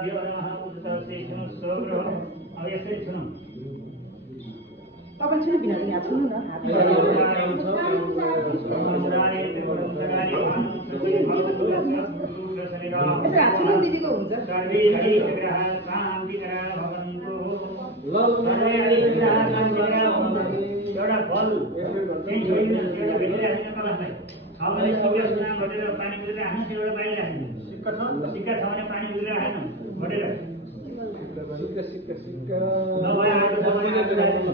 देवताभ्यो नमः उदतसेचनं स्वग्रहं अब यसरी सुनौँ तपाईं छुनु बिना यहाँ छुनु न हात दिदीको हुन्छ एउटा फल चाहिँ छोडिदिनु एउटा भेटिराख्नु कलासलाई छ भने सिक्का सुना घटेर पानी उडेर राख्नु एउटा बाहिर राख्नु सिक्का छ भने पानी उडेर राख्नु घटेर नभए आएको छ भने आएको राख्नु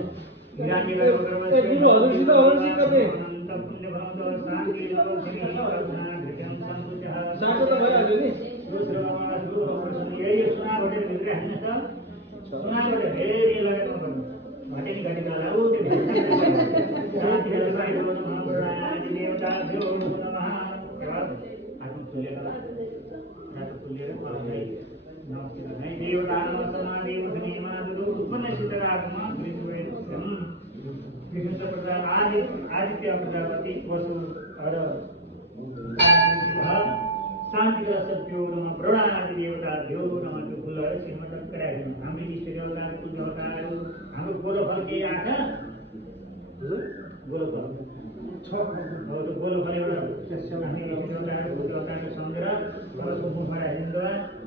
आदित्य प्रजापति वसु शान्ति सत्यो नम प्रणा देवता देव नम त्यो फुलहरू श्रीमन्त गराइदिनु हाम्रो ईश्वरीय पूजा अवतारहरू हाम्रो गोलोफल के आछ गोलोफल गोलोफल एउटा अवतारको सम्झेर घरको मुखमा राखिदिनु